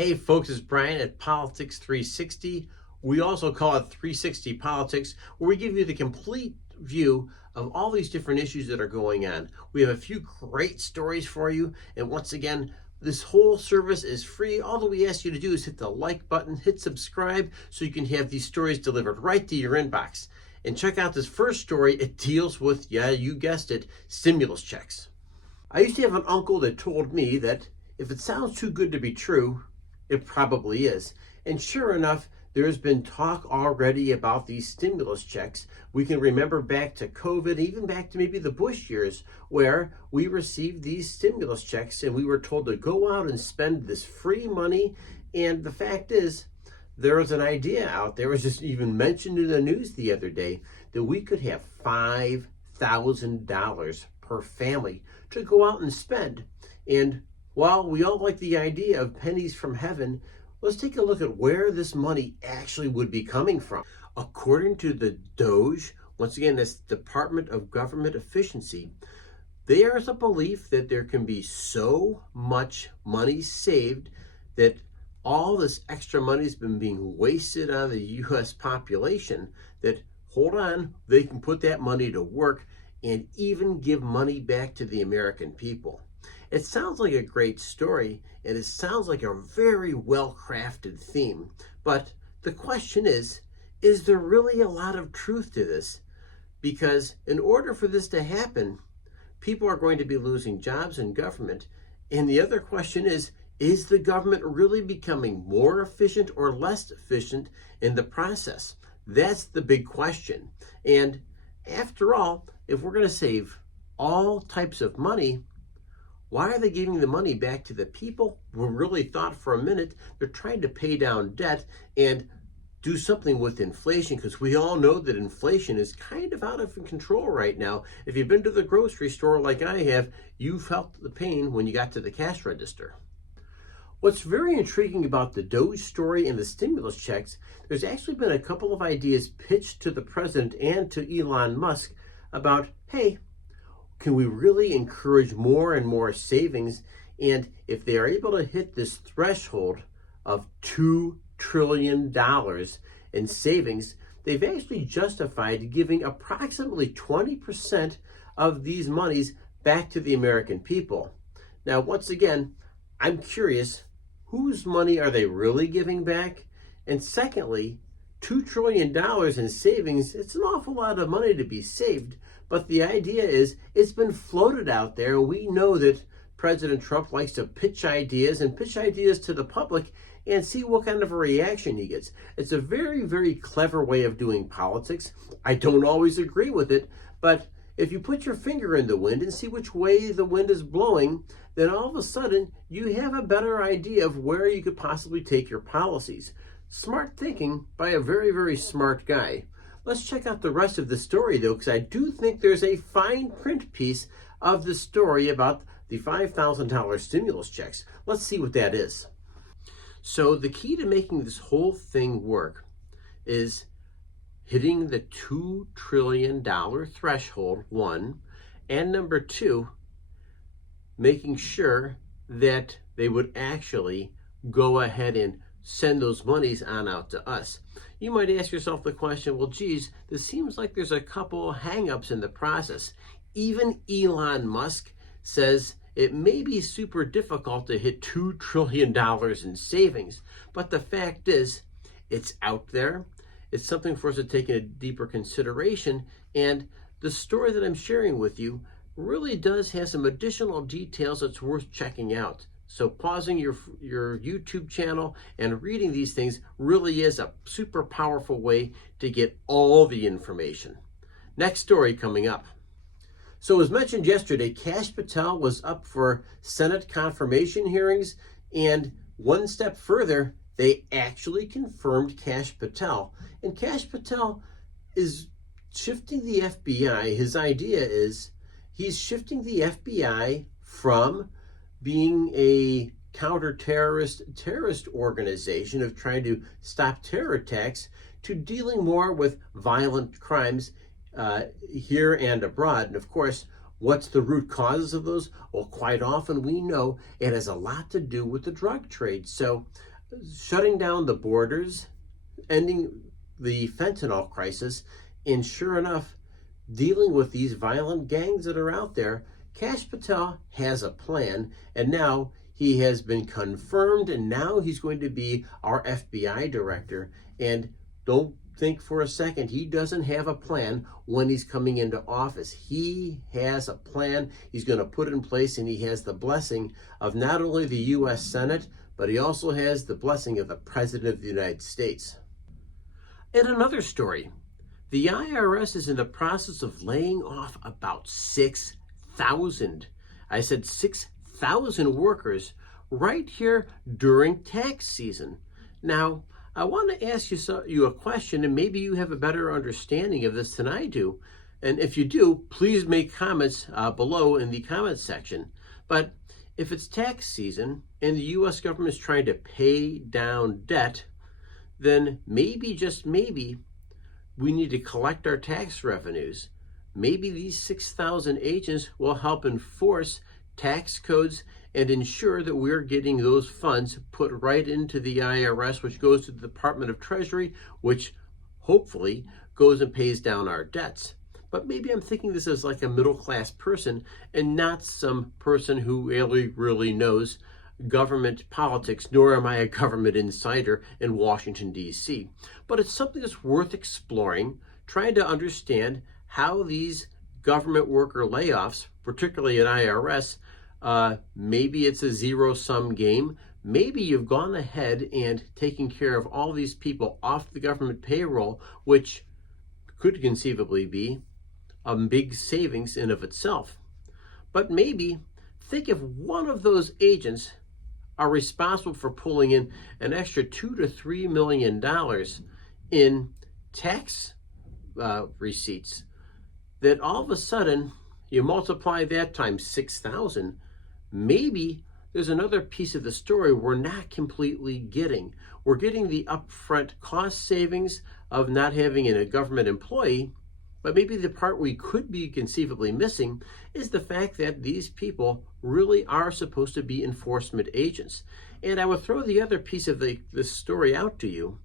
Hey folks, it's Brian at Politics 360. We also call it 360 Politics, where we give you the complete view of all these different issues that are going on. We have a few great stories for you, and once again, this whole service is free. All that we ask you to do is hit the like button, hit subscribe, so you can have these stories delivered right to your inbox. And check out this first story. It deals with, yeah, you guessed it, stimulus checks. I used to have an uncle that told me that if it sounds too good to be true, it probably is. And sure enough, there's been talk already about these stimulus checks. We can remember back to COVID, even back to maybe the Bush years, where we received these stimulus checks and we were told to go out and spend this free money. And the fact is, there was an idea out there, it was just even mentioned in the news the other day, that we could have $5,000 per family to go out and spend. And while we all like the idea of pennies from heaven, let's take a look at where this money actually would be coming from. According to the DOGE, once again, this Department of Government Efficiency, there is a belief that there can be so much money saved that all this extra money has been being wasted on the U.S. population that, hold on, they can put that money to work and even give money back to the American people. It sounds like a great story, and it sounds like a very well-crafted theme. But the question is there really a lot of truth to this? Because in order for this to happen, people are going to be losing jobs in government. And the other question is the government really becoming more efficient or less efficient in the process? That's the big question. And after all, if we're going to save all types of money, why are they giving the money back to the people who really thought for a minute they're trying to pay down debt and do something with inflation? Because we all know that inflation is kind of out of control right now. If you've been to the grocery store like I have, you felt the pain when you got to the cash register. What's very intriguing about the DOGE story and the stimulus checks, there's actually been a couple of ideas pitched to the president and to Elon Musk about, hey, can we really encourage more and more savings? And if they are able to hit this threshold of $2 trillion in savings, they've actually justified giving approximately 20% of these monies back to the American people. Now, once again, I'm curious, whose money are they really giving back? And secondly, $2 trillion in savings, it's an awful lot of money to be saved. But the idea is, it's been floated out there, and we know that President Trump likes to pitch ideas to the public and see what kind of a reaction he gets. It's a very, very clever way of doing politics. I don't always agree with it, but if you put your finger in the wind and see which way the wind is blowing, then all of a sudden you have a better idea of where you could possibly take your policies. Smart thinking by a very, very smart guy. Let's check out the rest of the story, though, because I do think there's a fine print piece of the story about the $5,000 stimulus checks. Let's see what that is. So the key to making this whole thing work is hitting the $2 trillion threshold, one, and number two, making sure that they would actually go ahead and send those monies on out to us. You might ask yourself the question, well, geez, this seems like there's a couple hang-ups in the process. Even Elon Musk says it may be super difficult to hit $2 trillion in savings, but the fact is, it's out there. It's something for us to take into deeper consideration, and the story that I'm sharing with you really does have some additional details that's worth checking out. So pausing your YouTube channel and reading these things really is a super powerful way to get all the information. Next story coming up. So as mentioned yesterday, Kash Patel was up for Senate confirmation hearings, and one step further, they actually confirmed Kash Patel. And Kash Patel is shifting the FBI. His idea is he's shifting the FBI from being a terrorist organization of trying to stop terror attacks to dealing more with violent crimes here and abroad. And of course, What's the root causes of those? Well, quite often we know it has a lot to do with the drug trade. So shutting down the borders, ending the fentanyl crisis, and sure enough, dealing with these violent gangs that are out there, Kash Patel has a plan, and now he has been confirmed, and now he's going to be our FBI director. And don't think for a second he doesn't have a plan when he's coming into office. He has a plan he's going to put in place, and he has the blessing of not only the U.S. Senate, but he also has the blessing of the President of the United States. And another story, the IRS is in the process of laying off about 6,000. I said 6,000 workers right here during tax season. Now, I want to ask you a question, and maybe you have a better understanding of this than I do. And if you do, please make comments below in the comments section. But if it's tax season and the U.S. government is trying to pay down debt, then maybe, just maybe, we need to collect our tax revenues. Maybe these 6,000 agents will help enforce tax codes and ensure that we're getting those funds put right into the IRS, which goes to the Department of Treasury, which hopefully goes and pays down our debts. But maybe I'm thinking this as like a middle-class person and not some person who really knows government politics, nor am I a government insider in Washington, D.C. But it's something that's worth exploring, trying to understand how these government worker layoffs, particularly at IRS, maybe it's a zero-sum game. Maybe you've gone ahead and taken care of all these people off the government payroll, which could conceivably be a big savings in of itself. But maybe think if one of those agents are responsible for pulling in an extra $2 to $3 million in tax receipts, that all of a sudden you multiply that times 6,000, maybe there's another piece of the story we're not completely getting. We're getting the upfront cost savings of not having a government employee, but maybe the part we could be conceivably missing is the fact that these people really are supposed to be enforcement agents. And I will throw the other piece of this story out to you.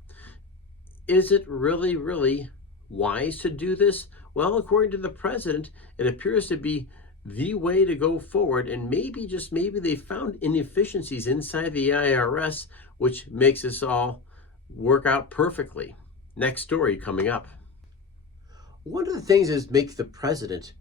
Is it really wise to do this? Well, according to the president, it appears to be the way to go forward, and maybe, just maybe, they found inefficiencies inside the IRS, which makes this all work out perfectly. Next story coming up. One of the things that makes the president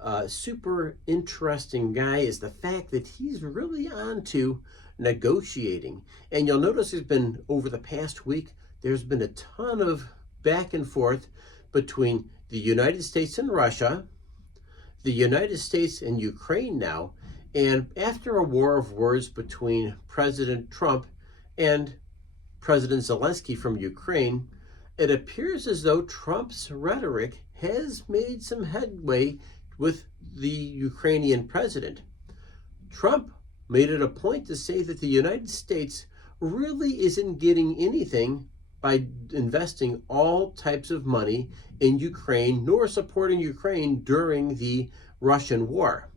a super interesting guy is the fact that he's really on to negotiating. And you'll notice there's been, over the past week, there's been a ton of back and forth between the United States and Russia, the United States and Ukraine now, and after a war of words between President Trump and President Zelensky from Ukraine, it appears as though Trump's rhetoric has made some headway with the Ukrainian president. Trump made it a point to say that the United States really isn't getting anything by investing all types of money in Ukraine, nor supporting Ukraine during the Russian war.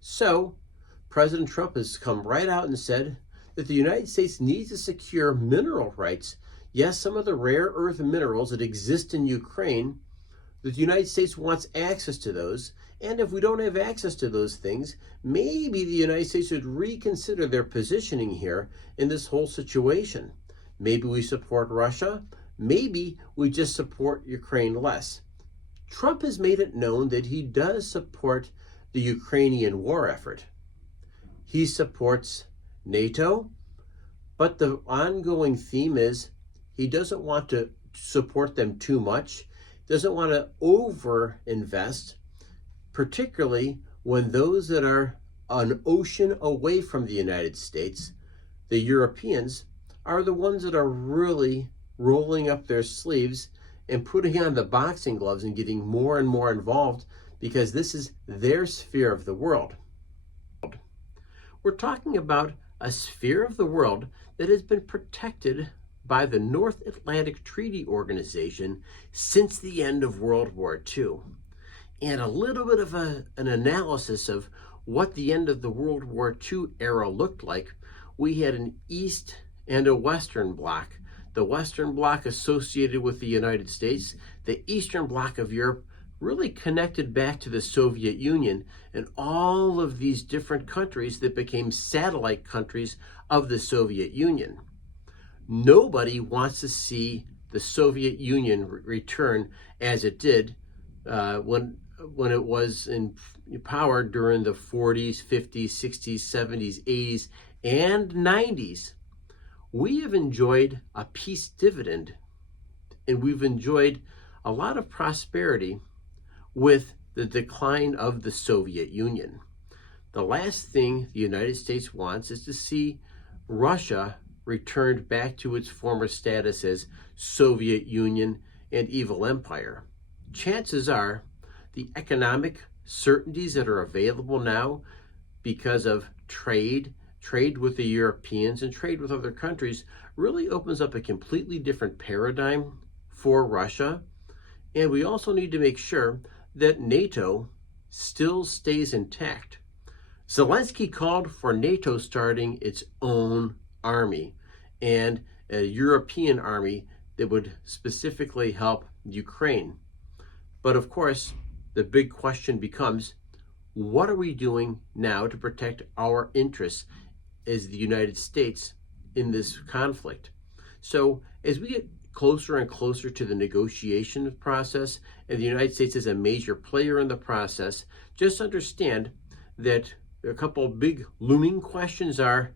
So, President Trump has come right out and said that the United States needs to secure mineral rights. Yes, some of the rare earth minerals that exist in Ukraine, the United States wants access to those. And if we don't have access to those things, maybe the United States should reconsider their positioning here in this whole situation. Maybe we support Russia. Maybe we just support Ukraine less. Trump has made it known that he does support the Ukrainian war effort. He supports NATO, but the ongoing theme is he doesn't want to support them too much, doesn't want to over-invest, particularly when those that are an ocean away from the United States, the Europeans, are the ones that are really rolling up their sleeves and putting on the boxing gloves and getting more and more involved, because this is their sphere of the world. We're talking about a sphere of the world that has been protected by the North Atlantic Treaty Organization since the end of World War II. and a little bit of an analysis of what the end of the World War II era looked like. We had an East and a Western Bloc. The Western Bloc associated with the United States, the Eastern Bloc of Europe really connected back to the Soviet Union and all of these different countries that became satellite countries of the Soviet Union. Nobody wants to see the Soviet Union return as it did when it was in power during the 40s, 50s, 60s, 70s, 80s, and 90s. We have enjoyed a peace dividend, and we've enjoyed a lot of prosperity with the decline of the Soviet Union. The last thing the United States wants is to see Russia returned back to its former status as Soviet Union and evil empire. Chances are the economic certainties that are available now because of trade with the Europeans and trade with other countries really opens up a completely different paradigm for Russia. And we also need to make sure that NATO still stays intact. Zelensky called for NATO starting its own army and a European army that would specifically help Ukraine. But of course, the big question becomes, what are we doing now to protect our interests as the United States in this conflict? So as we get closer and closer to the negotiation process, and the United States is a major player in the process, just understand that a couple of big looming questions are,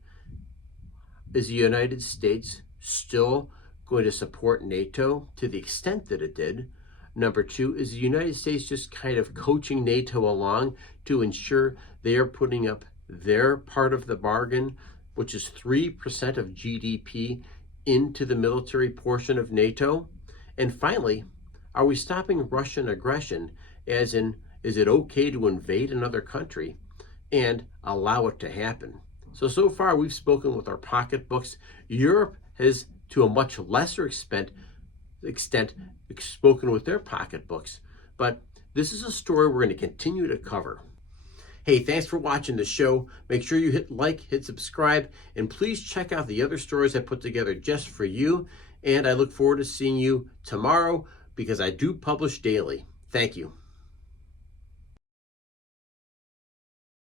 is the United States still going to support NATO to the extent that it did? Number two, is the United States just kind of coaching NATO along to ensure they are putting up their part of the bargain, which is 3% of GDP, into the military portion of NATO? And finally, are we stopping Russian aggression, as in, is it okay to invade another country and allow it to happen? So far we've spoken with our pocketbooks. Europe has, to a much lesser extent spoken with their pocketbooks. But this is a story we're going to continue to cover. Hey, thanks for watching the show. Make sure you hit like, hit subscribe, and please check out the other stories I put together just for you. And I look forward to seeing you tomorrow because I do publish daily. Thank you.